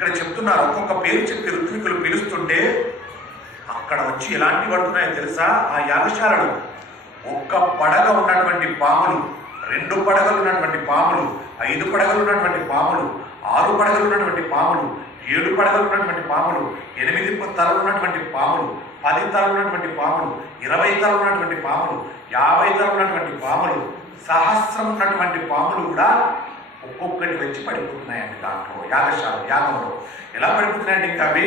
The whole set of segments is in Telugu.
ఇక్కడ చెప్తున్నారు. ఒక్కొక్క పేరు చెప్పి ఋత్వికులు పిలుస్తుంటే అక్కడ వచ్చి ఎలాంటి పడుతున్నాయో తెలుసా? ఆ యాగశాలలు ఒక్క పడగ ఉన్నటువంటి పాములు రెండు పడగలు ఉన్నటువంటి పాములు ఐదు పడగలు ఉన్నటువంటి పాములు ఆరు పడగలు ఉన్నటువంటి పాములు ఏడు పడగలు ఉన్నటువంటి పాములు ఎనిమిది తలలు ఉన్నటువంటి పాములు పది తలలు ఉన్నటువంటి పాములు ఇరవై తలలు ఉన్నటువంటి పాములు యాభై తలలు ఉన్నటువంటి పాములు సహస్రం ఉన్నటువంటి పాములు కూడా ఒక్కొక్కటి వచ్చి పడిపోతున్నాయండి దాంట్లో. యాగశాల యాగంలో ఎలా పడిపోతున్నాయండి ఇంకా అవి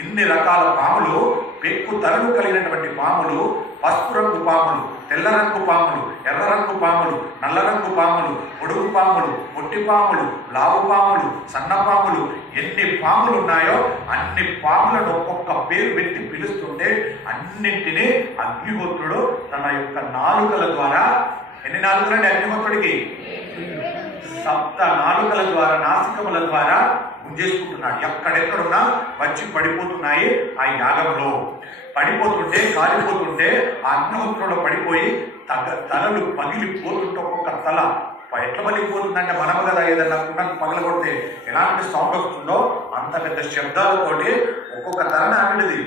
ఇన్ని రకాల పాములు పెక్కు తరలు కలిగినటువంటి పాములు పసుపు రంగు పాములు తెల్ల రంగు పాములు ఎర్ర రంగు పాములు నల్ల రంగు పాములు పొడుగు పాములు పొట్టి పాములు లావు పాములు సన్న పాములు ఎన్ని పాములు ఉన్నాయో అన్ని పాములను ఒక్కొక్క పేరు పెట్టి పిలుస్తుంటే అన్నింటినీ అగ్నిహోత్రుడు తన యొక్క నాలుకల ద్వారా ఎన్ని నాలుగులండి అగ్నిహోత్రుడికి సప్త నాలుకల ద్వారా నాసికముల ద్వారా గుంజేసుకుంటున్నాడు. ఎక్కడెక్కడున్నా వచ్చి పడిపోతున్నాయి ఆ యాగంలో. పడిపోతుంటే కాలిపోతుంటే ఆ అగ్నిహోత్రంలో పడిపోయి తగ తలలు పగిలిపోతుంటే ఒక్కొక్క తల ఎట్లా పగిలిపోతుందంటే మనము కదా ఏదన్నా కుండకు పగలగొడితే ఎలాంటి సౌండ్ వస్తుందో అంత పెద్ద శబ్దాలతోటి ఒక్కొక్క తలని ఆవిడది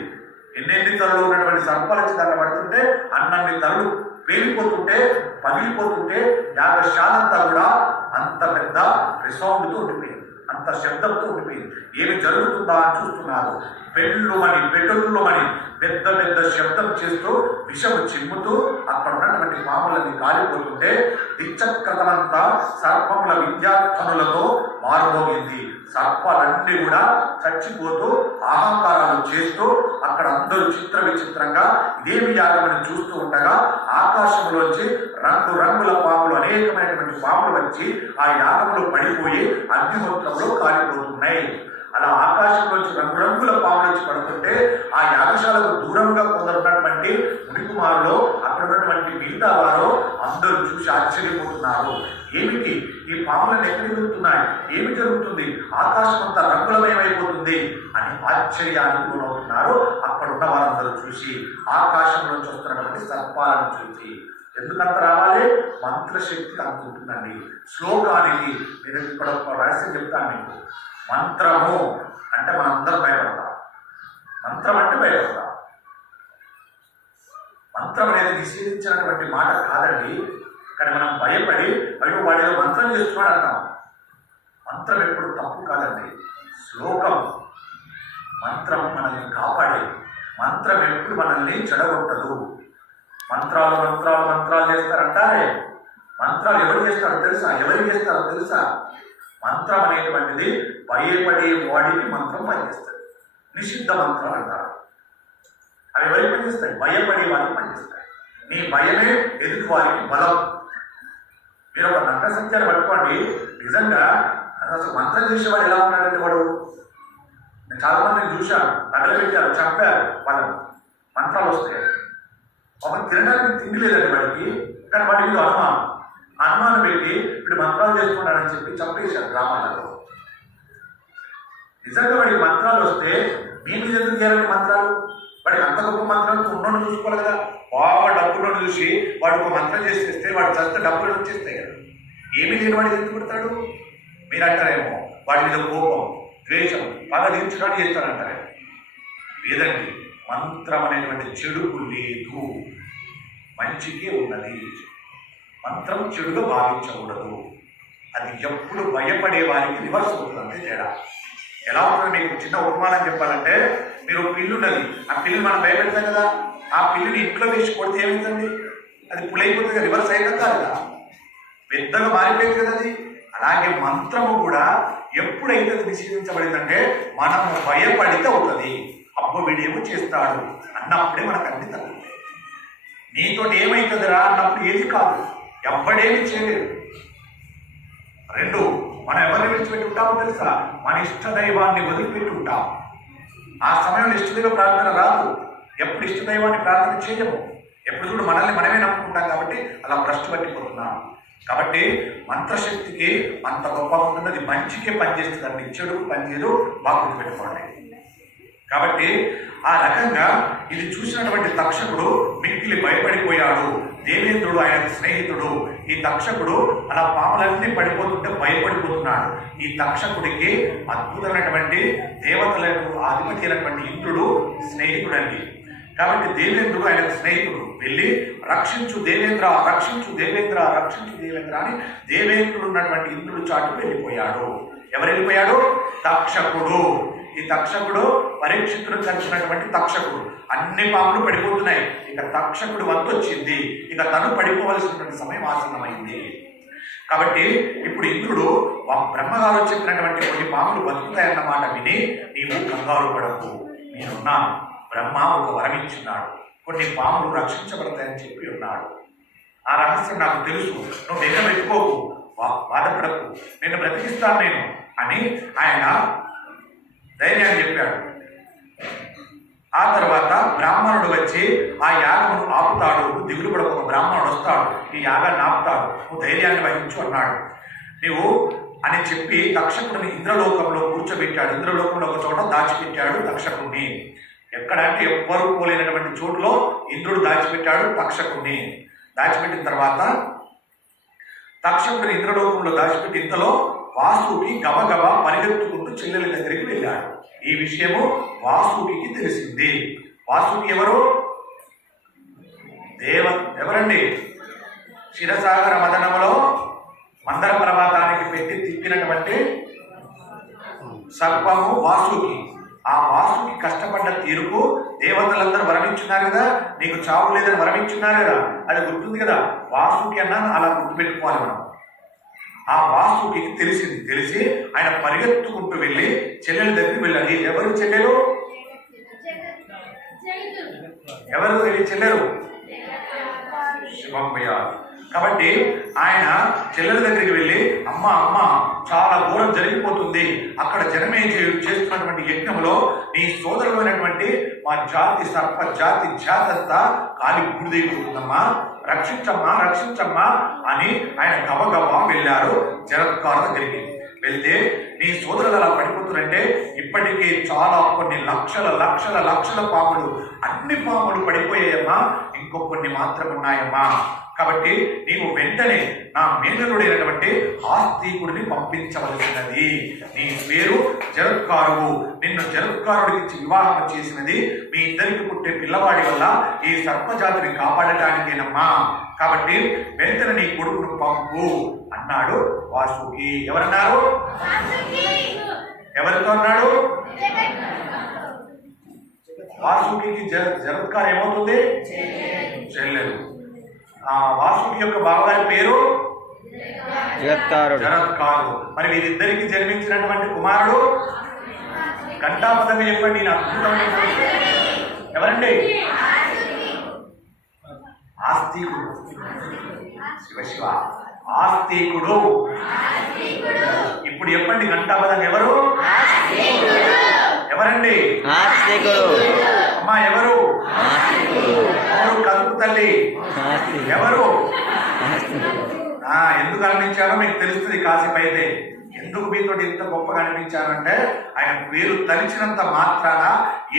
ఎన్నెన్ని తలలు ఉన్నటువంటి సర్పాలకి తల పడుతుంటే అన్నన్ని తలలు పేలిపోతుంటే పగిలిపోతుంటే యాగశాలంతా కూడా అంత పెద్ద రిసౌండ్తో ఉండిపోయింది. అంత శబ్దంతో ఉండిపోయింది. ఏమి జరుగుతుందా అని చూస్తున్నారు పెళ్ళుమని పెట్టుళ్ళుమని పెద్ద పెద్ద శబ్దం చేస్తూ విషము చిమ్ముతూ అక్కడ ఉన్నటువంటి పాములని కాలిపోతుంటే దిచ్చక్రతమంతా సర్పముల విద్యార్థనులతో మారబోయింది సర్పాలన్నీ కూడా చచ్చిపోతూ ఆహాకారాలు చేస్తూ అక్కడ అందరూ చిత్ర విచిత్రంగా ఇదేమి యాగమని చూస్తూ ఉండగా ఆకాశంలోంచి రంగు రంగుల పాములు అనేకమైనటువంటి పాములు వచ్చి ఆ యాగంలో పడిపోయి అగ్నిహోత్రంలో కాలిపోతున్నాయి. అలా ఆకాశంలోంచి రంగురంగుల పాములు వచ్చి పడుతుంటే ఆ యాగశాలకు దూరంగా కొందరున్నటువంటి మునికుమారులో మిగతా వారు అందరూ చూసి ఆశ్చర్యపోతున్నారు. ఏమిటి? ఈ పాములను ఎక్కడ వెళ్తున్నాయి ఏమి జరుగుతుంది? ఆకాశం అంతా రంగులమయమైపోతుంది అని ఆశ్చర్యానికి గురవుతున్నారు. అక్కడ ఉన్న వారందరూ చూసి ఆకాశంలో చూస్తున్నటువంటి సర్పాలను చూసి. ఎందుకంత రావాలి? మంత్రశక్తి అనుకుంటుందండి. శ్లోకానికి నేను ఇక్కడ ఒక రహస్యం చెప్తాను మీకు. మంత్రము అంటే మనందరం భయపడతాం. మంత్రం అంటే భయపడతాం. మంత్రం అనేది నిషేధించినటువంటి మాట కాదండి. కానీ మనం భయపడి అయ్యో వాడు ఏదో మంత్రం చేస్తున్నాడు అంటాం. మంత్రం ఎప్పుడు తప్పు కాదండి. శ్లోకం. మంత్రం మనల్ని కాపాడేది మంత్రం ఎప్పుడు మనల్ని చెడగొట్టదు. మంత్రాలు మంత్రాలు మంత్రాలు చేస్తారంటారే. మంత్రాలు ఎవరు చేస్తారో తెలుసా? ఎవరు చేస్తారో తెలుసా? మంత్రం అనేటువంటిది భయపడే వాడికి మంత్రం పనిచేస్తుంది. నిషిద్ధ మంత్రం అంటారు. అవి ఎవరికి పనిచేస్తాయి? భయపడే వారికి పనిచేస్తాయి. నీ భయమే ఎదుటి వారికి బలం. మీరు ఒక నక్క సత్యాన్ని పట్టుకోండి. నిజంగా అసలు మంత్రం చేసేవాడు ఎలా ఉన్నాడండి వాడు? నేను చాలా మందిని చూశాను తగలబెట్టారు చంపారు వాళ్ళని మంత్రాలు వస్తాయి. ఒక తినడానికి తిండి లేదండి వాడికి. కానీ వాడి మీద అనుమానం. అనుమానం పెట్టి ఇప్పుడు మంత్రాలు చేసుకున్నాడని చెప్పి చంపేశారు గ్రామాలలో. నిజంగా వాడికి మంత్రాలు వస్తే మీకు ఎందుకు చేయాలండి మంత్రాలు? వాడికి అంత గొప్ప మంత్రాలు ఉన్నోడు చూసుకోవాలి కదా. బాగా డబ్బులో చూసి వాడు ఒక మంత్రం చేసేస్తే వాడు చస్తే డబ్బులు వచ్చేస్తాయి కదా. ఏమీ లేని వాడు ఎందుకు పెడతాడు? మీరు అంటారేమో వాడి మీద కోపం ద్వేషం పగ తీర్చడానికి చేస్తారంటారేమో లేదండి మంత్రం అనేటువంటి చెడుకు లేదు. మంచికే ఉన్నది. మంత్రం చెడుగా భావించకూడదు. అది ఎప్పుడు భయపడే వారికి రివర్స్ అవుతుంది అంతే తేడా. ఎలా ఉంటుంది మీకు చిన్న ఉపమానం చెప్పాలంటే మీరు ఒక పిల్లి ఉన్నది ఆ పిల్లిని మనం భయపెడతాం కదా. ఆ పిల్లిని ఇంట్లో వేసి కొడితే ఏమవుతుంది? అది పులైపోతుంది కదా, రివర్స్ అయిందా కదా. పెద్దగా మారిపోయింది కదా అది. అలాగే మంత్రము కూడా ఎప్పుడైతే అది నిషేధించబడిందంటే మనం భయపడితే అవుతుంది. అబ్బో వీడేమో చేస్తాడు అన్నప్పుడే మనకు అన్ని తగ్గుతుంది నీతో ఏమైతుందిరా అన్నప్పుడు ఏది కాదు. ఎవడేమి చేయలేదు రెండు మనం ఎవరిని విడిచిపెట్టి ఉంటామో తెలుసా? మన ఇష్ట దైవాన్ని వదిలిపెట్టి ఉంటాం. ఆ సమయంలో ఇష్టదైవ ప్రార్థన రాదు. ఎప్పుడు ఇష్టదైవాన్ని ప్రార్థన చేయము. ఎప్పుడు చూడు మనల్ని మనమే నమ్ముకుంటాం కాబట్టి అలా భ్రష్టు పట్టిపోతున్నాం. కాబట్టి మంత్రశక్తికి అంత గొప్ప ఉంటుంది అది మంచికే పనిచేస్తుందండి చెడుకు పనిచేయదు బాగా పెట్టుకోండి. కాబట్టి ఆ రకంగా ఇది చూసినటువంటి తక్షకుడు మిక్కిలి భయపడిపోయాడు. దేవేంద్రుడు ఆయన స్నేహితుడు ఈ తక్షకుడు అలా పాములన్నీ పడిపోతుంటే భయపడిపోతున్నాడు. ఈ తక్షకుడికి అద్భుతమైనటువంటి దేవతలకు అధిపతి అయినటువంటి ఇంద్రుడు స్నేహితుడండి. కాబట్టి దేవేంద్రుడు ఆయన స్నేహితుడు. వెళ్ళి రక్షించు దేవేంద్ర రక్షించు దేవేంద్ర రక్షించు దేవేంద్ర అని దేవేంద్రుడు ఉన్నటువంటి ఇంద్రుడు చాటు వెళ్ళిపోయాడు. ఎవరు వెళ్ళిపోయాడు? తక్షకుడు. ఈ తక్షకుడు పరీక్షితుడు చచ్చినటువంటి తక్షకుడు. అన్ని పాములు పడిపోతున్నాయి. ఇక తక్షకుడు వంతు వచ్చింది ఇక తను పడిపోవలసినటువంటి సమయం ఆసన్నమైంది. కాబట్టి ఇప్పుడు ఇంద్రుడు వా- బ్రహ్మగారు చెప్పినటువంటి కొన్ని పాములు బతుకుతాయన్నమాట విని నీవు కంగారు పడకు. నేనున్నాను. బ్రహ్మ ఒక వరం ఇచ్చున్నాడు కొన్ని పాములు రక్షించబడతాయని చెప్పి ఉన్నాడు. ఆ రహస్యం నాకు తెలుసు. నువ్వు నిన్న పెట్టుకోకు. బాధపడకు. నిన్ను బ్రతికిస్తాను నేను అని ఆయన ధైర్యాన్ని చెప్పాడు. ఆ తర్వాత బ్రాహ్మణుడు వచ్చి ఆ యాగమును ఆపుతాడు. దిగులు పడకు ఒక బ్రాహ్మణుడు వస్తాడు. ఈ యాగాన్ని ఆపుతాడు. నువ్వు ధైర్యాన్ని వహించు అన్నాడు. నీవు అని చెప్పి తక్షకుడిని ఇంద్రలోకంలో కూర్చోబెట్టాడు. ఇంద్రలోకంలో ఒక చోట దాచిపెట్టాడు తక్షకుడిని ఎక్కడంటే ఎవ్వరూ పోలేనటువంటి చోటులో ఇంద్రుడు దాచిపెట్టాడు తక్షకుడిని దాచిపెట్టిన తర్వాత తక్షకుడిని ఇంద్రలోకంలో దాచిపెట్టి ఇంతలో వాసువి గబగబా పరిగెత్తుకుంటూ చెల్లెల దగ్గరికి వెళ్ళాడు. ఈ విషయము వాసువికి తెలిసింది. వాసుకి ఎవరు? దేవ ఎవరండి? క్షీరసాగర మదనములో మందర పర్వతానికి పెట్టి తిప్పినటువంటి సర్పము వాసుకి. ఆ వాసుకి కష్టపడ్డ తీరుకు దేవతలందరూ వరమించున్నారు కదా? నీకు చావు లేదని వరమించున్నారు కదా? అది గుర్తుంది కదా? వాసుకి అన్నా అలా గుర్తుపెట్టుకోవాలి మనం. ఆ వాసుకి తెలిసింది. తెలిసి ఆయన పరిగెత్తుకుంటూ వెళ్ళి చెల్లెల దగ్గరికి వెళ్ళాలి ఎవరు చెల్లెలు? ఎవరు వీరి చెల్లెలు? శివమ్మయ్య కాబట్టి ఆయన చెల్లెల దగ్గరికి వెళ్ళి అమ్మ అమ్మ చాలా దూరం జరిగిపోతుంది. అక్కడ జనమే చేస్తున్నటువంటి యజ్ఞంలో నీ సోదరులైనటువంటి మా జాతి సర్ప జాతి జాతంతా కాలి గుడిదైపోతుందమ్మా. రక్షించమ్మా రక్షించమ్మా అని ఆయన గబగబా వెళ్ళారు. జరత్కార దగ్గరికి వెళ్తే నీ సోదరులు అలా పడిపోతున్నారంటే ఇప్పటికే చాలా కొన్ని లక్షల లక్షల లక్షల పాములు అన్ని పాములు పడిపోయాయమ్మా. ఇంకో కొన్ని మాత్రం ఉన్నాయమ్మా కాబట్టి నీవు వెంటనే నా మేనరుడైనటువంటి ఆస్తికుడిని పంపించవలసినది. నీ పేరు జరుత్కారువు. నిన్ను జరుత్కారుడికి వివాహం చేసినది మీ ఇద్దరికి పుట్టే పిల్లవాడి వల్ల ఈ సర్పజాతిని కాపాడటానికేనమ్మా. కాబట్టి వెంటనే నీ కొడుకును పంపు అన్నాడు వాసుకి. ఎవరన్నారు? ఎవరితో అన్నాడు? వాసుకి జ- ఏమవుతుంది? చెల్లెలు ఆ వాసుకి యొక్క బావగారి పేరు? జగత్కారుడు జరత్కారు మరి వీరిద్దరికి జన్మించినటువంటి కుమారుడు? కంఠాపదంగా చెప్పండి ఈయన అద్భుతమైనటువంటి ఎవరండి? ఆస్తికుడు. శివ శివ. ఆస్తికుడు. ఇప్పుడు చెప్పండి ఘంటాపదం ఎవరు? ఎవరండి? ఆస్తికుడు. అమ్మా ఎవరు? ఎవరు కదుపు తల్లి. ఎవరు? ఎందుకు అనిపించారో మీకు తెలుస్తుంది కాసేపు అయితే. ఎందుకు మీతో ఇంత గొప్పగా అనిపించారంటే ఆయన పేరు తలిచినంత మాత్రాన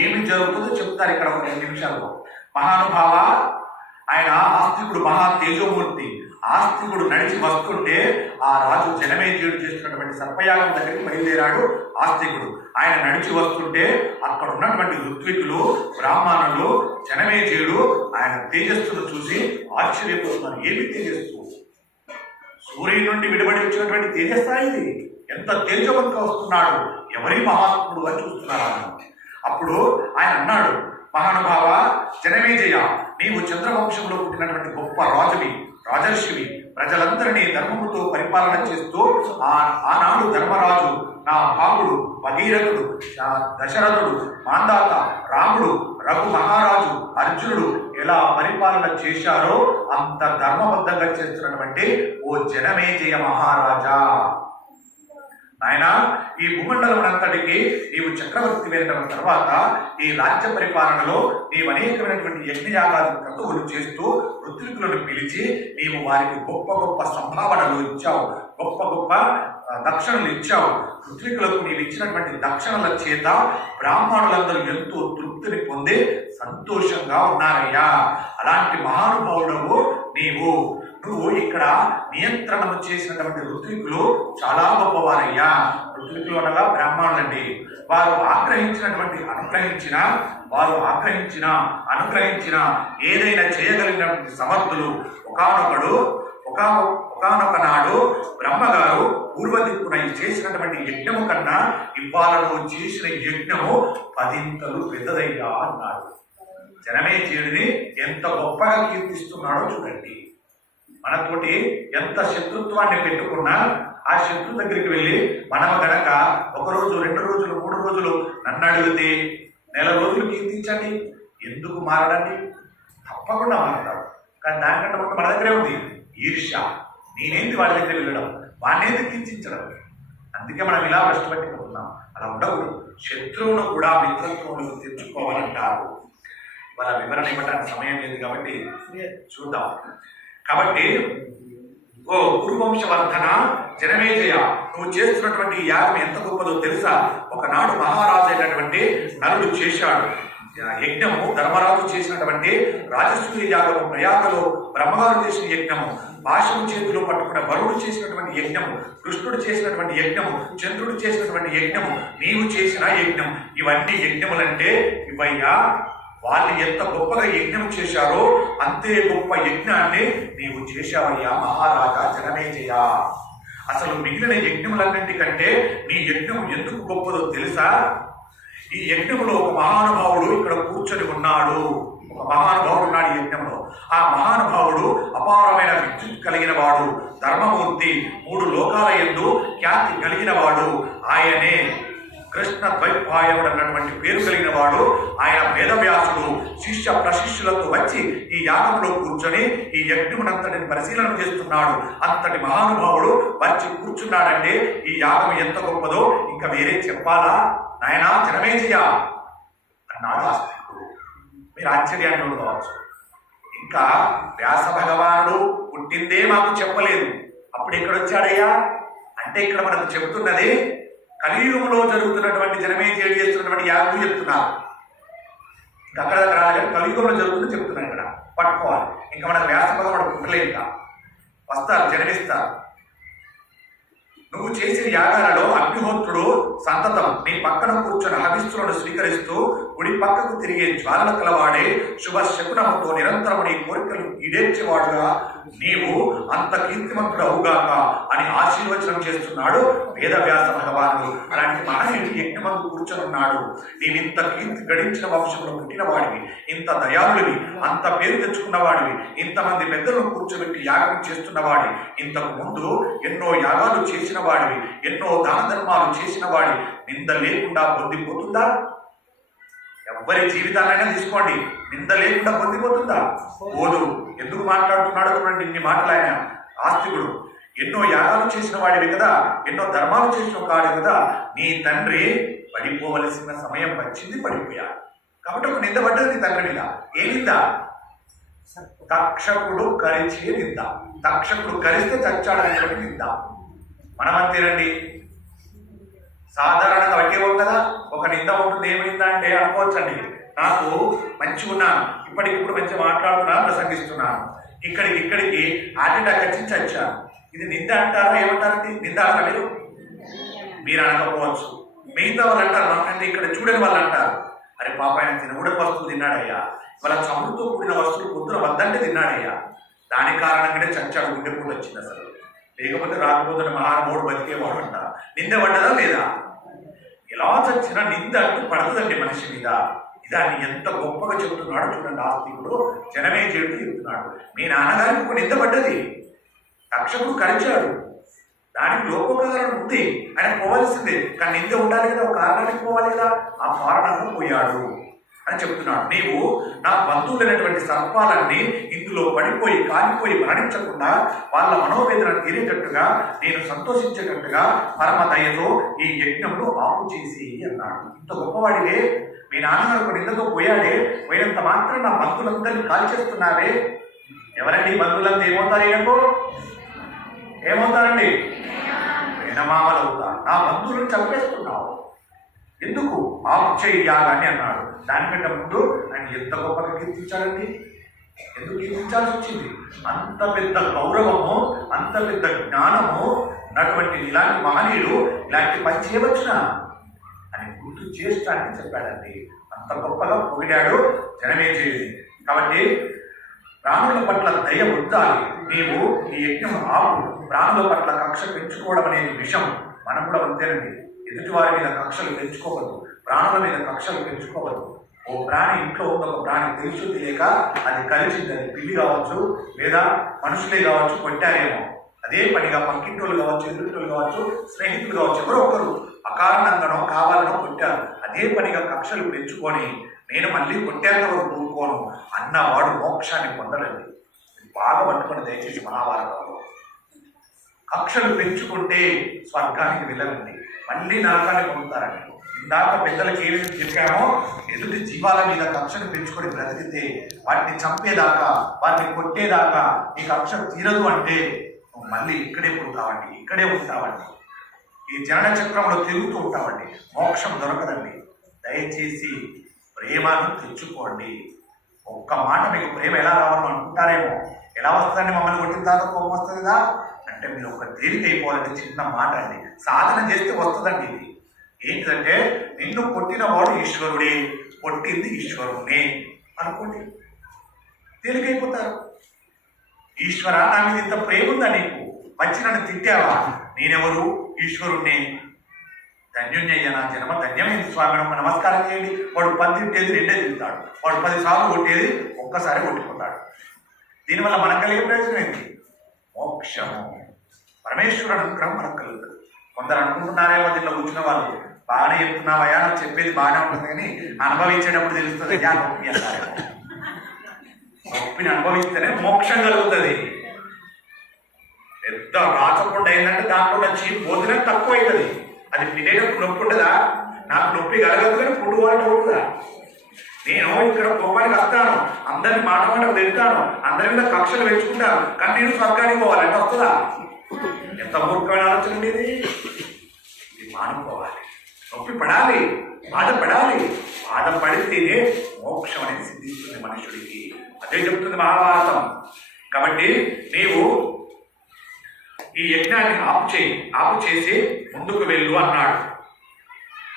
ఏమి జరుగుతుందో చెప్తారు ఇక్కడ ఒక రెండు నిమిషాల్లో మహానుభావ ఆయన ఆస్తికుడు మహా తేజోమూర్తి. ఆస్తికుడు నడిచి వస్తుంటే ఆ రాజు జనమేజయుడు చేస్తున్నటువంటి సర్పయాగం దగ్గరికి బయలుదేరాడు ఆస్తికుడు. ఆయన నడిచి వస్తుంటే అక్కడ ఉన్నటువంటి ఋత్వికులు బ్రాహ్మణులు జనమేజయుడు ఆయన తేజస్సును చూసి ఆశ్చర్యపోతున్నారు. ఏమి తేజస్సు? సూర్యుడి నుండి విడిబడి వచ్చినటువంటి తేజస్థాయి ఇది? ఎంత తేజవంతంగా వస్తున్నాడు. ఎవరి మహాత్ముడు అని చూస్తున్నారా అప్పుడు ఆయన అన్నాడు మహానుభావ జనమేజయ నీవు చంద్రవంశంలో పుట్టినటువంటి గొప్ప రాజువి. రాజర్షివి ప్రజలందరినీ ధర్మముతో పరిపాలన చేస్తూ ఆ ఆనాడు ధర్మరాజు నా భావుడు భగీరథుడు దశరథుడు మాందాత రాముడు రఘు మహారాజు అర్జునుడు ఎలా పరిపాలన చేశారో అంత ధర్మబద్ధంగా చేస్తున్నటువంటి ఓ జనమేజయ మహారాజా. ఆయన ఈ భూమండలం అంతటికి నీవు చక్రవర్తి వెళ్ళిన తర్వాత ఈ రాజ్య పరిపాలనలో నీవు అనేకమైనటువంటి యజ్ఞయాగాది క్రతువులు చేస్తూ ఋత్వికులను పిలిచి నీవు వారికి గొప్ప గొప్ప సంభావనలు ఇచ్చావు. గొప్ప గొప్ప దక్షిణలు ఇచ్చావు. ఋత్వికులకు నీవు ఇచ్చినటువంటి దక్షిణల చేత బ్రాహ్మణులందరూ ఎంతో తృప్తిని పొంది సంతోషంగా ఉన్నారయ్యా. అలాంటి మహానుభావుడవు నీవు. నువ్వు ఇక్కడ నియంత్రణము చేసినటువంటి ఋత్వికులు చాలా గొప్పవారయ్యా. ఋత్వికులు అనగా బ్రాహ్మణులండి. వారు ఆగ్రహించినటువంటి అనుగ్రహించిన వారు ఆగ్రహించిన అనుగ్రహించిన ఏదైనా చేయగలిగినటువంటి సమర్థులు. ఒకానొకడు ఒక ఒకనొక నాడు బ్రహ్మగారు పూర్వదిక్కున చేసినటువంటి యజ్ఞము కన్నా ఇవాళ చేసిన యజ్ఞము పదింతలు పెద్దదయ్యా అన్నాడు. జనమే చేడిని ఎంత గొప్పగా కీర్తిస్తున్నాడో చూడండి. మనతోటి ఎంత శత్రుత్వాన్ని పెట్టుకున్నా ఆ శత్రు దగ్గరికి వెళ్ళి మనం గనక ఒక రోజు రెండు రోజులు మూడు రోజులు నన్ను అడిగితే నెల రోజులు కీర్తించండి ఎందుకు మారడండి? తప్పకుండా మారతాడు కానీ దానికంటే ముందు మన దగ్గరే ఉంది ఈర్ష్య. నేనేంది వాళ్ళ దగ్గర వెళ్ళడం? వాడినేంది కీర్తించడం? అందుకే మనం ఇలా కష్టపట్టిపోతున్నాం అలా ఉండకూడదు. శత్రువును కూడా మిత్రత్వంలో తెచ్చుకోవాలంటారు. వాళ్ళ వివరణ ఇవ్వడానికి సమయం లేదు కాబట్టి చూద్దాం. కాబట్టి ఓ కురువంశవర్ధన జనమేజయ నువ్వు చేస్తున్నటువంటి యాగం ఎంత గొప్పదో తెలుసా? ఒకనాడు మహారాజు అయినటువంటి నరుడు చేశాడు. యజ్ఞము ధర్మరాజు చేసినటువంటి రాజసూయ యాగము ప్రయాగలో బ్రహ్మగారు చేసిన యజ్ఞము భాషం చేతిలో పట్టుకున్న వరుడు చేసినటువంటి యజ్ఞము కృష్ణుడు చేసినటువంటి యజ్ఞము చంద్రుడు చేసినటువంటి యజ్ఞము నీవు చేసిన యజ్ఞం. ఇవన్నీ యజ్ఞములంటే ఇవయ్యా వాళ్ళు ఎంత గొప్పగా యజ్ఞం చేశారో అంతే గొప్ప యజ్ఞాన్ని నీవు చేశావయ్యా మహారాజా జనమేజయ అసలు మిగిలిన యజ్ఞములన్నింటికంటే నీ యజ్ఞం ఎందుకు గొప్పదో తెలుసా? ఈ యజ్ఞములో ఒక మహానుభావుడు ఇక్కడ కూర్చొని ఉన్నాడు. ఒక మహానుభావుడు ఉన్నాడు ఈ యజ్ఞంలో ఆ మహానుభావుడు అపారమైన విద్యుత్ కలిగిన వాడు ధర్మమూర్తి మూడు లోకాల ఎందు ఖ్యాతి కలిగిన వాడు ఆయనే కృష్ణ ద్వైపాయవుడు అన్నటువంటి పేరు కలిగిన వాడు ఆయన వేదవ్యాసుడు శిష్య ప్రశిష్యులతో వచ్చి ఈ యాగంలో కూర్చొని ఈ యజ్ఞమునంతటిని పరిశీలన చేస్తున్నాడు. అంతటి మహానుభావుడు వచ్చి కూర్చున్నాడంటే ఈ యాగం ఎంత గొప్పదో ఇంకా వేరే చెప్పాలా? నాయనా జనమేజయ అన్నాడు ఆస్తికుడు మీరు ఆశ్చర్యాన్ని కావచ్చు ఇంకా వ్యాస భగవానుడు పుట్టిందే మాకు చెప్పలేదు. అప్పుడు ఎక్కడొచ్చాడయ్యా? అంటే ఇక్కడ మనకు చెబుతున్నది కలియుగంలో జరుగుతున్నటువంటి జనమే చేడి చేస్తున్నటువంటి యాగం చెప్తున్నారు. ఇంకా దగ్గర రాలేదు కలియుగంలో జరుగుతుందని చెప్తున్నాను ఇక్కడ. పట్టుకోవాలి. ఇంకా మనకు వ్యాసపదం భగవానుడు పుట్టలే ఇంకా వస్తారు జన్మిస్తారు. నువ్వు చేసే యాగాలలో అగ్నిహోత్రుడు సంతతం. నీ పక్కన కూర్చొని హవిస్తులను స్వీకరిస్తూ గుడి పక్కకు తిరిగే జ్వాలన కలవాడే శుభ శకునముతో నిరంతరము నీ కోరికలు ఈడేర్చేవాడుగా నీవు అంత కీర్తిమంతుడు అవుగాక అని ఆశీర్వచనం చేస్తున్నాడు వేదవ్యాస భగవానుడు. అలాంటి మహనీయుడి యజ్ఞమందు కూర్చొనున్నాడు. నీవింత కీర్తి గడించిన వంశంలో పుట్టిన వాడివి ఇంత దయాళుడివి అంత పేరు తెచ్చుకున్నవాడివి ఇంతమంది పెద్దలను కూర్చోబెట్టి యాగం చేస్తున్నవాడి ఇంతకు ముందు ఎన్నో యాగాలు చేసిన వాడివి ఎన్నో దాన ధర్మాలు చేసిన వాడి నింద లేకుండా పొందిపోతుందా? ఎవ్వరి జీవితాలైనా తీసుకోండి. నింద లేకుండా పొందిపోతుందా పోదు. ఎందుకు మాట్లాడుతున్నాడు చూడండి ఇన్ని మాటలు ఆయన ఆస్తికుడు. ఎన్నో యాగాలు చేసిన వాడివి కదా ఎన్నో ధర్మాలు చేసిన వాడి కదా నీ తండ్రి పడిపోవలసిన సమయం వచ్చింది పడిపోయా. కాబట్టి ఒక నింద పడ్డది నీ తండ్రి మీద. ఏ నింద? తక్షకుడు కరిచే నింద. తక్షకుడు కరిస్తే చచ్చాడనేటువంటి నింద. మనమంతేనండి. సాధారణంగా వడ్డీ ఉంటుందా ఒక నింద ఉంటుంది ఏమైందా అంటే అనుకోవచ్చండి. నాకు మంచిగా ఉన్నాను. ఇప్పటికిప్పుడు మంచిగా మాట్లాడుతున్నాను ప్రసంగిస్తున్నాను. ఇక్కడికి ఇక్కడికి హార్ట్ అటాక్ వచ్చి చచ్చాను ఇది నింద అంటారా ఏమంటారు ఇది? నింద అంటారా మీరు? మీరు అనకపోవచ్చు. మిగతా వాళ్ళు అంటారు అంటే ఇక్కడ చూడని వాళ్ళు అంటారు. అరే పాప ఆయన తినకూడని వస్తువులు తిన్నాడయ్యా. వాళ్ళ చమురుతో కూడిన వస్తువులు పొద్దున వద్దంటే తిన్నాడయ్యా. దాని కారణంగానే చచ్చాడు గుండెపోటు వచ్చింది అసలు. లేకపోతే రాకపోతే మహానుభావుడు బతికేవాడు అంట. నింద పడ్డదా లేదా? ఎలా చచ్చిన నింద అంటూ పడతదండి మనిషి మీద. ఇదాన్ని ఎంత గొప్పగా చెబుతున్నాడు చూడండి ఆస్తికుడు జనమే చెబుతూ చెబుతున్నాడు మీ నాన్నగారికి ఒక నింద పడ్డది. తక్షకుడు కలిచాడు దానికి లోపకారణం ఉంది. ఆయన పోవాల్సిందే. కానీ నింద ఉండాలి కదా. ఒక కారణానికి పోవాలి కదా. ఆ కారణంగా పోయాడు. అని చెబుతున్నాడు. నీవు నా బంధువులైనటువంటి సర్పాలన్నీ ఇందులో పడిపోయి కాలిపోయి మరణించకుండా వాళ్ళ మనోవేదన తీరేటట్టుగా నేను సంతోషించేటట్టుగా పరమ దయతో ఈ యజ్ఞంలో ఆపు చేసి అన్నాడు. ఇంత గొప్పవాడిలే మీ నాన్నగారు ఒక నిందతో పోయాడే పోయినంత మాత్రం నా బంధువులందరినీ కాల్ చేస్తున్నావే ఎవరండి బంధువులంతా? ఏమవుతారు ఈయనకు? ఏమవుతారండి? మేనమామలు అవుతారు. నా బంధువులను చంపేస్తున్నావు. ఎందుకు ఆపు చేయాలని అన్నాడు. దానికంటే ముందు ఆయన ఎంత గొప్పగా కీర్తించాడండి? ఎందుకు కీర్తించాల్సి వచ్చింది? అంత పెద్ద గౌరవము అంత పెద్ద జ్ఞానము ఉన్నటువంటి ఇలాంటి మహనీయులు ఇలాంటి పని చేయవచ్చునా? అని గుర్తు చేస్తానని చెప్పాడండి. అంత గొప్పగా పొగిడాడు జనమే చేసి కాబట్టి ప్రాణుల పట్ల దయ ఉండాలి. నీవు ఈ యజ్ఞం ఆపు. ప్రాణుల పట్ల కక్ష పెంచుకోవడం అనేది విషయం మనం కూడా అంతేనండి. ఎదుటివారి మీద కక్షలు పెంచుకోవద్దు ప్రాణుల మీద కక్షలు పెంచుకోవద్దు ఓ ప్రాణి ఇంట్లో ఉన్న ఒక ప్రాణి తెలుసు తెలియక అది కలిసింది. అది పిల్లి కావచ్చు లేదా మనుషులే కావచ్చు కొట్టారేమో. అదే పనిగా పక్కింటోళ్ళు కావచ్చు ఎదుటిోళ్ళు కావచ్చు స్నేహితులు కావచ్చు ఎవరో ఒకరు అకారణంగానో కావాలనో కొట్టారు. అదే పనిగా కక్షలు పెంచుకొని నేను మళ్ళీ కొట్టాక వరకు ఊరుకోను అన్నవాడు మోక్షాన్ని పొందలేదు బాగా పట్టుకొని దయచేసి మహాభారతం కక్షలు పెంచుకుంటే స్వర్గానికి వెళ్ళరండి మళ్ళీ నరకాన్ని పొందుతారండి ఇందాక పెద్దలకి ఏమి చెప్పామో ఎదుటి జీవాల మీద కక్షను పెంచుకొని బ్రతికితే వాటిని చంపేదాకా వాటిని కొట్టేదాకా ఈ కక్ష తీరదు అంటే మళ్ళీ ఇక్కడే పుడతావండి ఇక్కడే ఉంటావండి. ఈ జనన చక్రంలో తిరుగుతూ ఉంటామండి మోక్షం దొరకదండి. దయచేసి ప్రేమను తెచ్చుకోండి. ఒక్క మాట మీకు ప్రేమ ఎలా రావాలో అనుకుంటారేమో. ఎలా వస్తుందండి మమ్మల్ని కొట్టిన తర్వాత కోపం వస్తుందా అంటే మీరు ఒక తేలిక అయిపోవాలంటే చిన్న మాట అండి. సాధన చేస్తే వస్తుందండి ఇది. ఏంటంటే నిన్ను కొట్టినవాడు ఈశ్వరుడే కొట్టింది ఈశ్వరుణ్ణి అనుకోండి. తేలికైపోతారు. ఈశ్వర నా మీద ఇంత ప్రేమ ఉందా నీకు? వచ్చి నన్ను తిట్టావా? నేనెవరు? ఈశ్వరుణ్ణి. ధన్యుణ్ణయ్య నా జన్మ ధన్యమైంది స్వామి. నమస్కారం చేయండి. వాడు పది తిట్టేది రెండే తింటాడు. వాడు పది సార్లు కొట్టేది ఒక్కసారి కొట్టుకుంటాడు. దీనివల్ల మనకు కలిగే ప్రయోజనం ఏంటి? మోక్షము. పరమేశ్వరుడు అనుగ్రహం మనకు కలుగుతుంది. కొందరు అనుకుంటున్నారేమో దీనిలో కూర్చున్న వాళ్ళు బాగానే చెప్తున్నావయ్యా నాకు చెప్పేది బాగానే ఉంటుంది కానీ అనుభవించేటప్పుడు తెలుస్తుంది యా నొప్పి నొప్పిని అనుభవిస్తేనే మోక్షం కలుగుతుంది. పెద్ద రాచకుండా ఏంటంటే దాంట్లో వచ్చి పోతేనే తక్కువ అవుతుంది అది తినేటప్పుడు నొప్పి ఉండదా? నాకు నొప్పి కలగదు కానీ పుడు అంటే ఉంటుందా? నేను ఇక్కడ కోపానికి వస్తాను అందరిని మాట మాట తింటాను అందరి మీద కక్షలు పెంచుకుంటాను కానీ నేను స్వర్గానికి పోవాలంటే వస్తుందా? ఎంత మూర్ఖమైన ఆలోచన ఇది ఇది మానుకోవాలి. నొప్పి పడాలి బాధపడాలి బాధపడితేనే మోక్షం అనేది సిద్ధిస్తుంది మనుషుడికి అదే చెప్తుంది మహాభారతం. కాబట్టి నీవు ఈ యజ్ఞాన్ని ఆపు చేయి ఆపు చేసి ముందుకు వెళ్ళు అన్నాడు.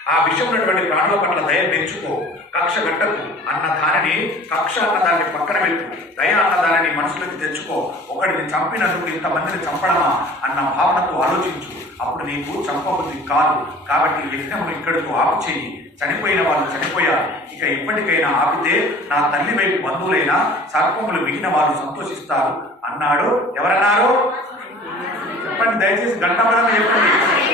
ఆ విషయం ప్రాణుల పట్ల దయ పెంచుకో కక్ష గట్టకు అన్న దానిని కక్ష అన్న దాన్ని పక్కన పెట్టు. దయ అన్న దానిని మనసులోకి తెచ్చుకో. ఒకడిని చంపినందుకు ఇంతమందిని చంపడమా అన్న భావనతో ఆలోచించు. అప్పుడు నీకు చంపబుద్ధి కాదు. కాబట్టి యజ్ఞమును ఇక్కడితో ఆపు చేయి చనిపోయిన వాళ్ళు చనిపోయారు. ఇక ఇప్పటికైనా ఆపితే నా తల్లి వైపు బంధువులైన సర్పములు మిగిలిన వారు సంతోషిస్తారు. అన్నాడు ఎవరన్నారు? చెప్పండి దయచేసి గంటపరంగా చెప్పండి.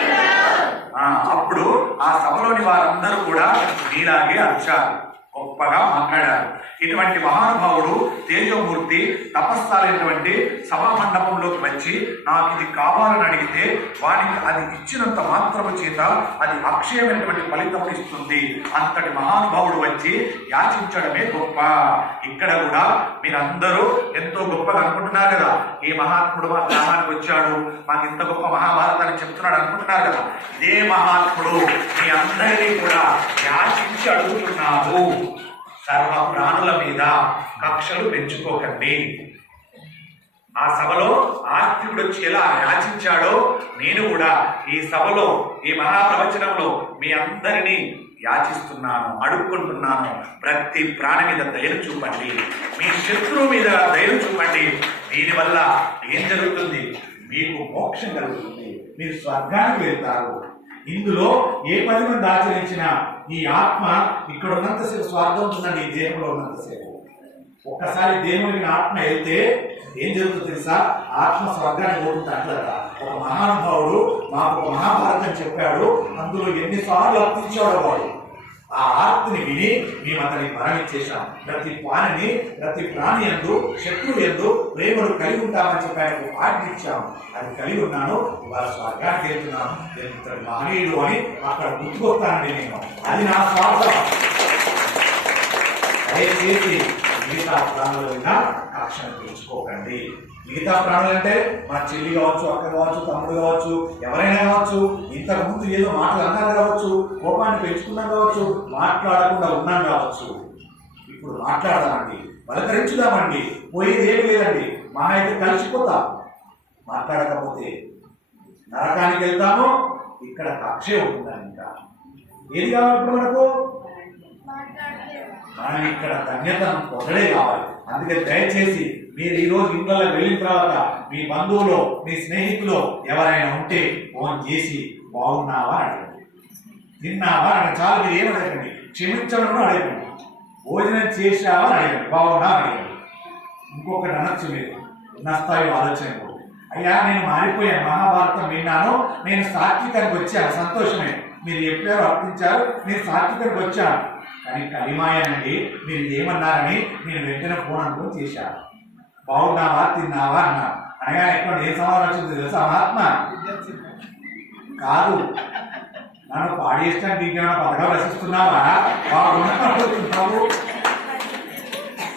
అప్పుడు ఆ సభలోని వారందరూ కూడా నీలాగే అరిచారు. గొప్పగా మాట్లాడారు. ఇటువంటి మహానుభావుడు తేజోమూర్తి తపస్థాలైనటువంటి సభా మండపంలోకి వచ్చి నాకు ఇది కావాలని అడిగితే వానికి అది ఇచ్చినంత మాత్రము చేత అది అక్షయమైనటువంటి ఫలితం ఇస్తుంది. అంతటి మహానుభావుడు వచ్చి యాచించడమే గొప్ప. ఇక్కడ కూడా మీరందరూ ఎంతో గొప్పగా అనుకుంటున్నారు కదా. ఈ మహాత్ముడు మా గ్రామానికి వచ్చాడు. మాకు ఇంత గొప్ప మహాభారతాన్ని చెప్తున్నాడు అనుకుంటున్నారు కదా. ఇదే మహాత్ముడు మీ అందరినీ కూడా యాచించి అడుగుతున్నారు సర్వ ప్రాణుల మీద కక్షలు పెంచుకోకండి. ఆ సభలో ఆస్తికుడు వచ్చి ఎలా యాచించాడో నేను కూడా ఈ సభలో ఈ మహాప్రవచనంలో మీ అందరినీ యాచిస్తున్నాను అడుక్కుంటున్నాను. ప్రతి ప్రాణి మీద దయలు చూపండి. మీ శత్రువు మీద దయలు చూపండి. దీనివల్ల ఏం జరుగుతుంది? మీకు మోక్షం కలుగుతుంది. మీరు స్వర్గానికి వెళ్తారు. ఇందులో ఏ పది మంది ఆచరించినా ఈ ఆత్మ ఇక్కడ ఉన్నంతసేపు స్వార్థం ఉంటుందండి ఈ దేహంలో ఉన్నంతసేపు. ఒక్కసారి దేవునికి ఆత్మ వెళ్తే ఏం జరుగుతుందో తెలుసా? ఆత్మ స్వర్గాన్ని పోతుంది ఒక మహానుభావుడు మాకు ఒక మహాభారతం చెప్పాడు. అందులో ఎన్నిసార్లు అర్పించాడు వాడు. ఆ ఆర్తిని విని మేము అతని మరణించేశాం. ప్రతి ప్రాణిని ప్రతి ప్రాణి ఎందు శత్రువు ఎందు ప్రేమను కలిగి ఉంటామని చెప్పి ఆయనకు ఆజ్ఞించాం. అది కలిగి ఉన్నాను ఇవాళ స్వర్గానికి వెళ్తున్నాను ఎంత మహనీయుడు అని అక్కడ గుర్తుకొస్తానండి నేను. అది నా స్వార్థం. దయచేసి మిగతా ప్రాణుల మీద కక్షను పెంచుకోకండి. మిగతా ప్రాణులు అంటే మన చెల్లి కావచ్చు అక్క కావచ్చు తమ్ముడు కావచ్చు ఎవరైనా కావచ్చు ఇంతకుముందు ఏదో మాటలు అన్నారు కావచ్చు కోపాన్ని పెంచుకున్నాం కావచ్చు మాట్లాడకుండా ఉన్నాం కావచ్చు. ఇప్పుడు మాట్లాడదామండి పలకరించుదామండి పోయేది ఏమి లేదండి మా అయితే కలిసిపోతాం. మాట్లాడకపోతే నరకానికి వెళ్తాము ఇక్కడ కక్షే ఉంటుందని ఇంకా ఏది కావాలి ఇప్పుడు మనకు? మనం ఇక్కడ ధన్యతను పొందడే కావాలి. అందుకే దయచేసి మీరు ఈ రోజు ఇంట్లో వెళ్ళిన తర్వాత మీ బంధువులు మీ స్నేహితులు ఎవరైనా ఉంటే ఫోన్ చేసి బాగున్నావా అడగండి. తిన్నావా అని చాలు మీరు ఏం అడగండి? క్షమించడం కూడా అడగండి. భోజనం చేసావా అడగండి. బాగున్నా అడగండి. ఇంకొకటి అనొచ్చు మీరు. ఉన్న స్థాయి ఆలోచన అయ్యా నేను మారిపోయాను. మహాభారతం విన్నాను. నేను సాత్వికానికి వచ్చాను. సంతోషమే. మీరు చెప్పారు అర్థించారు నేను సాత్వికానికి వచ్చాను. కానీ కలిమాయనండి మీరు ఏమన్నారని నేను వెంటనే ఫోన్ అనుకుని చేశాను బాగున్నావా? తిన్నావా? అన్నారు అనగా ఎక్కడ ఏ సమాధానం వచ్చింది తెలుసా మహాత్మ? కాదు. నన్ను పాడేస్తాను ఇంకేమైనా పథకం రచిస్తున్నావా? బాగున్నావు?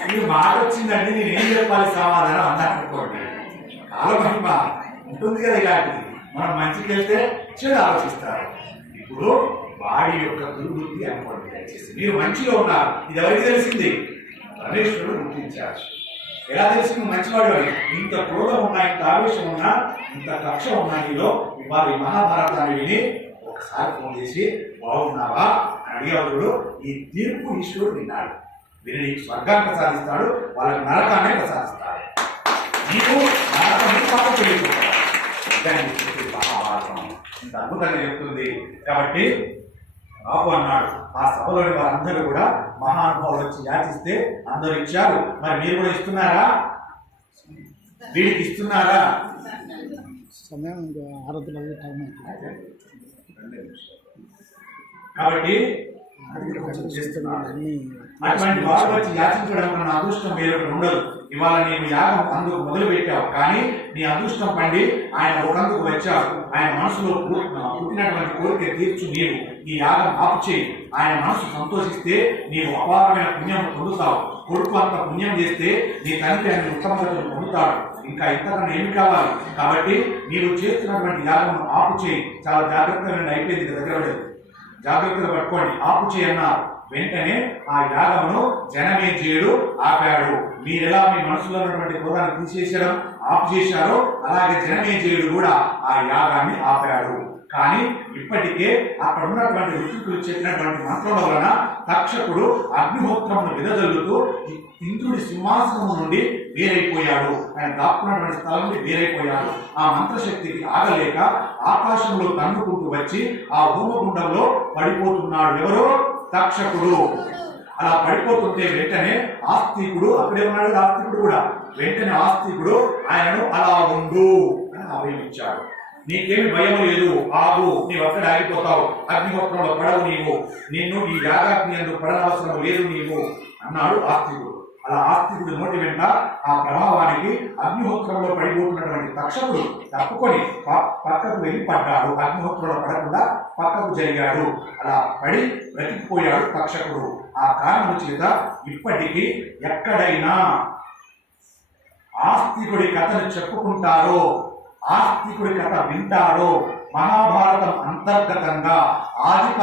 ఇది మాట వచ్చిందండి నేను ఏం చెప్పాలి సమాధానం అన్నారు అనుకోండి. కాలమహిమ ఉంటుంది కదా ఇలాంటిది. మనం మంచికి వెళ్తే చెడు ఆలోచిస్తారు. ఇప్పుడు వాడి యొక్క దుర్బుద్ధి అనుకోండి దయచేసి. మీరు మంచిలో ఉన్నారు. ఇది ఎవరికి తెలిసింది? పరమేశ్వరుడు గుర్తించారు. ఎలా తెలిసింది? మంచివాడు అని. ఇంత క్రోధం ఉన్నా ఇంత ఆవేశం ఉన్నా ఇంత కక్ష ఉన్నా నీలో వారి మహాభారతాన్ని విని ఒకసారి ఫోన్ చేసి బాగున్నావా? అని అడిగేవాడు ఈ తీర్పు ఈశ్వరుడు విన్నాడు. వీరు నీకు స్వర్గాన్ని ప్రసాదిస్తాడు వాళ్ళకి నరకాన్ని ప్రసాదిస్తాడు. నీకు నరకం పాపం తెలియకుండా మహాభారతం. ఇంత అద్భుతంగా చెప్తుంది. కాబట్టి బాబు అన్నాడు. ఆ సభలోని వారందరూ కూడా మహానుభావులు వచ్చి యాచిస్తే అందరూ ఇచ్చారు. మరి మీరు కూడా ఇస్తున్నారా? వీడికి ఇస్తున్నారా? సమయం ఆరోగ్య. కాబట్టి అటువంటి వారు వచ్చి యాచించడం మన అదృష్టం వేరొకటి ఉండదు. ఇవాళ నీవు యాగం అందుకు మొదలు పెట్టావు కానీ నీ అదృష్టం పండి ఆయన ఒకందుకు వచ్చావు ఆయన మనసులో పుట్టినటువంటి కోరిక తీర్చు నీవు. ఈ యాగం ఆపు చేయి. ఆయన మనసు సంతోషిస్తే నీవు అపారమైన పుణ్యం పొందుతావు. కొడుకు అంత పుణ్యం చేస్తే నీ తండ్రి అన్ని ఉత్తమతను పొందుతాడు. ఇంకా ఇంతకన్నా ఏమి కావాలి? కాబట్టి నీవు చేస్తున్నటువంటి యాగం ఆపు చేయి. చాలా జాగ్రత్తగా అయిపోయింది దగ్గర పడేది. జాగ్రత్తగా పట్టుకోండి. ఆపు చేయన్నారు వెంటనే ఆ యాగమును జనమే జనమేజయుడు ఆపాడు. మీరెలా మీ మనసులో ఉన్నటువంటి క్రోధాన్ని తీసేసడం ఆపు చేశారో అలాగే జనమేజయుడు కూడా ఆ యాగాన్ని ఆపాడు. కానీ ఇప్పటికే అక్కడ ఉన్నటువంటి ఋతుకులు చెప్పినటువంటి మంత్రముల వలన తక్షకుడు అగ్నిహోత్రమును విదజల్లుతూ ఇంద్రుడి సింహాసనం నుండి వేరైపోయాడు. ఆయన దాక్కున్నటువంటి స్థలం నుండి వేరైపోయాడు. ఆ మంత్రశక్తికి ఆగలేక ఆకాశంలో తన్నుకుంటూ వచ్చి ఆ హోమగుండంలో పడిపోతున్నాడు. ఎవరు? తక్షకుడు అలా పడిపోతుంటే వెంటనే ఆస్తికుడు అక్కడే ఉన్నాడు ఆస్తికుడు కూడా. వెంటనే ఆస్తికుడు ఆయనను అలా ఉండు అని అభయం నీకేమి భయం లేదు. ఆగు. నీవు అక్కడ ఆగిపోతావు. అగ్నిహోత్రంలో పడవు నీవు. నిన్ను ఈ యాగాగ్ని అందుకు పడనవసరం లేదు నీవు అన్నాడు ఆస్తికుడు. అలా ఆస్తికుడు నోటి వెంట ఆ ప్రభావానికి అగ్నిహోత్రంలో పడిపోతున్నటువంటి తక్షకుడు తప్పుకొని పక్కకు వెళ్ళి పడ్డాడు అగ్నిహోత్రంలో పడకుండా పక్కకు జరిగాడు. అలా పడి బ్రతికిపోయాడు తక్షకుడు ఆ కారణం చేత ఇప్పటికీ ఎక్కడైనా ఆస్తికుడి కథను చెప్పుకుంటారో ఆస్తికుడి కథ వింటారో మహాభారతం అంతర్గతంగా ఆది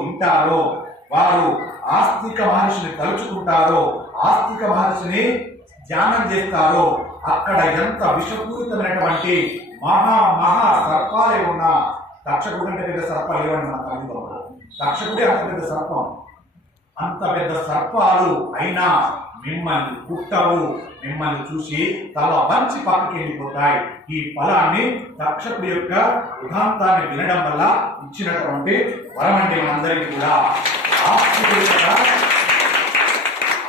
వింటారో వారు ఆస్తిక మహర్షిని తలుచుకుంటారో ఆస్తిక మహర్షిని ధ్యానం చేస్తారో అక్కడ ఎంత విషపూరితమైనటువంటి మహా మహా సర్పాలే ఉన్నా తక్షకుడు అంటే పెద్ద సర్పాలు ఏమన్నా మన కలియుగంలో తక్షకుడే అంత పెద్ద సర్పం. అంత పెద్ద సర్పాలు అయినా మిమ్మల్ని పుట్టవు. మిమ్మల్ని చూసి తల వంచి పక్కకి వెళ్ళిపోతాయి. ఈ ఫలాన్ని తక్షకుడి యొక్క ఉదాంతాన్ని వినడం వల్ల ఇచ్చినటువంటి వరమండి మనందరికీ కూడా ఆస్తికుడి యొక్క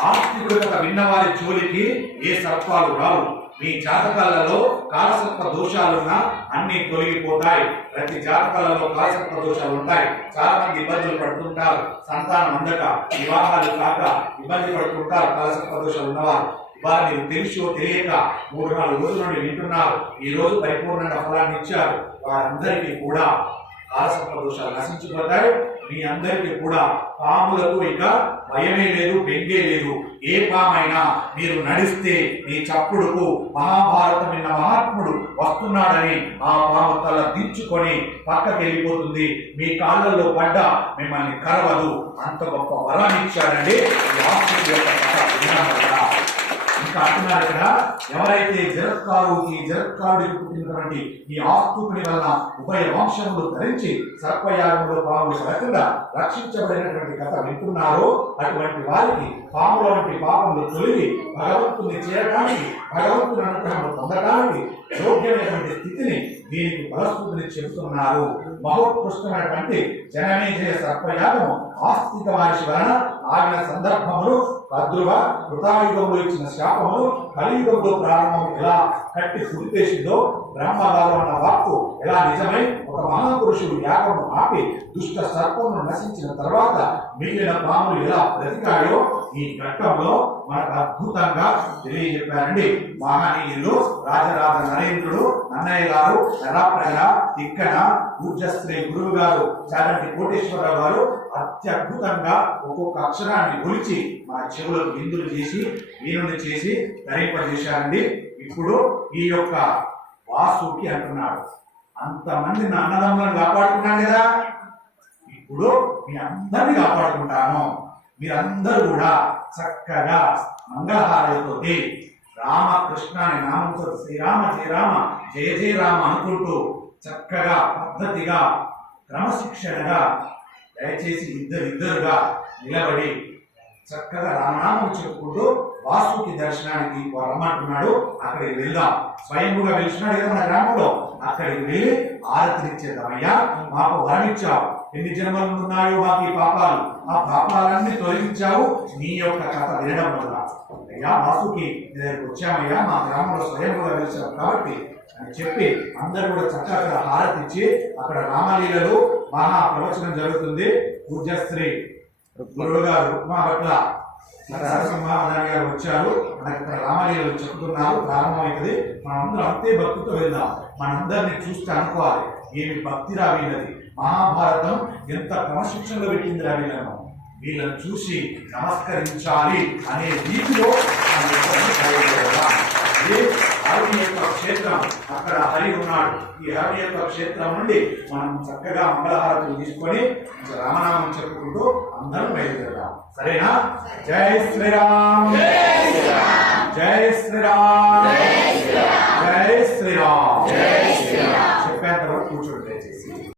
ఆస్తికుడి యొక్క విన్నవారి జోలికి ఏ సర్పాలు రావు. మీ జాతకాలలో కాలసత్వ దోషాలున్న అన్ని తొలగిపోతాయి. ప్రతి జాతకాలలో కాలసత్వ దోషాలు ఉంటాయి చాలా మంది ఇబ్బందులు పడుతుంటారు. సంతానం అందక వివాహాలు కాక ఇబ్బంది పడుతుంటారు కాలసత్వ దోషాలు ఉన్నవారు. వారు మీరు తెలుసో తెలియక మూడు నాలుగు రోజుల నుండి వింటున్నారు. ఈ రోజు పరిపూర్ణంగా ఫలాన్ని ఇచ్చారు. వారందరికీ కూడా కాలసత్వ దోషాలు నశించిపోతాయి. మీ అందరికీ కూడా పాములకు ఇక భయమే లేదు బెంగే లేదు. ఏ పామైనా మీరు నడిస్తే మీ చప్పుడుకు మహాభారతం నిన్న మహాత్ముడు వస్తున్నాడని ఆ పాము తల దించుకొని పక్కకి వెళ్ళిపోతుంది మీ కాళ్ళల్లో పడ్డ మిమ్మల్ని కరవదు. అంత గొప్ప వరాన్ని ఇచ్చాడండి ఈ ఆస్తుడి యొక్క కథ వినడం వల్ల. ఇంకా అంటున్నారు ఇక్కడ ఎవరైతే జరత్కారుకి జరత్కారుడికి పుట్టినటువంటి ఈ ఆస్తుకుని వలన ఉభయ వంశములు ధరించి సర్పయాగంలో పాములు పడకుండా రక్షించబడినటువంటి కథ వింటున్నారో. అటువంటి వారికి పాముల వంటి పాపములు తొలిగి భగవంతుని చేరడానికి భగవంతుని అనుగ్రహం పొందడానికి యోగ్యమైనటువంటి స్థితిని దీనికి ఫలశ్రుతిని చెబుతున్నారు. మహోత్కృష్టమైనటువంటి జనమేజయ సర్పయాగము ఆస్తిక వారి వలన ఆగిన సందర్భములు భద్రువ కృతాయుగంలో ఇచ్చిన శాపములు కలియుగంలో ప్రారంభం ఎలా కట్టి సుడిపేసిందో బ్రహ్మగారు అన్న వాక్కు ఎలా నిజమై ఒక మహాపురుషుడు యాగమును ఆపి దుష్ట సర్పమును నశించిన తర్వాత మిగిలిన పాములు ఎలా బ్రతికాయో ఈ ఘట్టంలో మనకు అద్భుతంగా తెలియజెప్పారండి. మహనీయులు రాజరాజ నరేంద్రుడు అన్నయ్య గారు నరాప్రగ తిక్కన ఊర్జస్త్రీ గురువు గారు చాలంటి కోటేశ్వరరావు గారు అత్యద్భుతంగా ఒక్కొక్క అక్షరాన్ని ఒలిచి మా చెవులకు విందులు చేసి వీణులు చేసి ధరింపజేశారండి ఇప్పుడు ఈ యొక్క వాసుకి అంటున్నాడు అంతమంది నా అన్నదమ్ములను కాపాడుకున్నాను కదా? ఇప్పుడు మీ అందరినీ కాపాడుకుంటాను. మీరందరూ కూడా చక్కగా మంగళహారతోటి రామకృష్ణ అనే నామంతో శ్రీరామ జయరామ జయ జయ రామ అనుకుంటూ చక్కగా పద్ధతిగా క్రమశిక్షణగా దయచేసి ఇద్దరిద్దరుగా నిలబడి చక్కగా రామనామం చెప్పుకుంటూ వాసుకి దర్శనానికి రమ్మంటున్నాడు. అక్కడికి వెళ్దాం. స్వయంగా పిలిచినాడు కదా మన గ్రామంలో. అక్కడికి వెళ్ళి ఆరతినిచ్చేద్దామయ్యా. మాకు వరమిచ్చావు. ఎన్ని జన్మలు ఉన్నాయో మాకు ఈ పాపాలు. ఆ పాపాలన్నీ తొలగించావు. నీ యొక్క కథ వినడం వల్ల. అయ్యా వాసుకి నేను వచ్చామయ్యా. మా గ్రామంలో స్వయంగా వెలిచావు కాబట్టి అని చెప్పి అందరూ కూడా చక్కగా అక్కడ హారతిచ్చి అక్కడ రామలీలలు మహా ప్రవచనం జరుగుతుంది. పూజ్యశ్రీ గురువు గారు రుక్మా పట్ల నరసింహావధాని గారు వచ్చారు. మనకి ఇక్కడ రామలీలలు చెప్తున్నారు. ప్రారంభమైనది మనందరం అంతే భక్తితో వెళ్దాం మనందరినీ చూస్తే అనుకోవాలి. ఏమి భక్తి రా వీళ్ళది మహాభారతం ఎంత క్రమశిక్షణలో పెట్టింది వీళ్ళను? వీళ్ళని చూసి నమస్కరించాలి అనే రీతిలో మనం ఇక్కడికి బయలుదేరదాం. ఇది హరి యొక్క క్షేత్రం? అక్కడ హరి ఉన్నాడు. ఈ హరి యొక్క క్షేత్రం నుండి మనం చక్కగా మంగళహారతులు తీసుకొని రామనామం చెప్పుకుంటూ అందరం బయలుదేరదాం. సరేనా? జై శ్రీరామ్. జై శ్రీరామ్. జై శ్రీరామ్.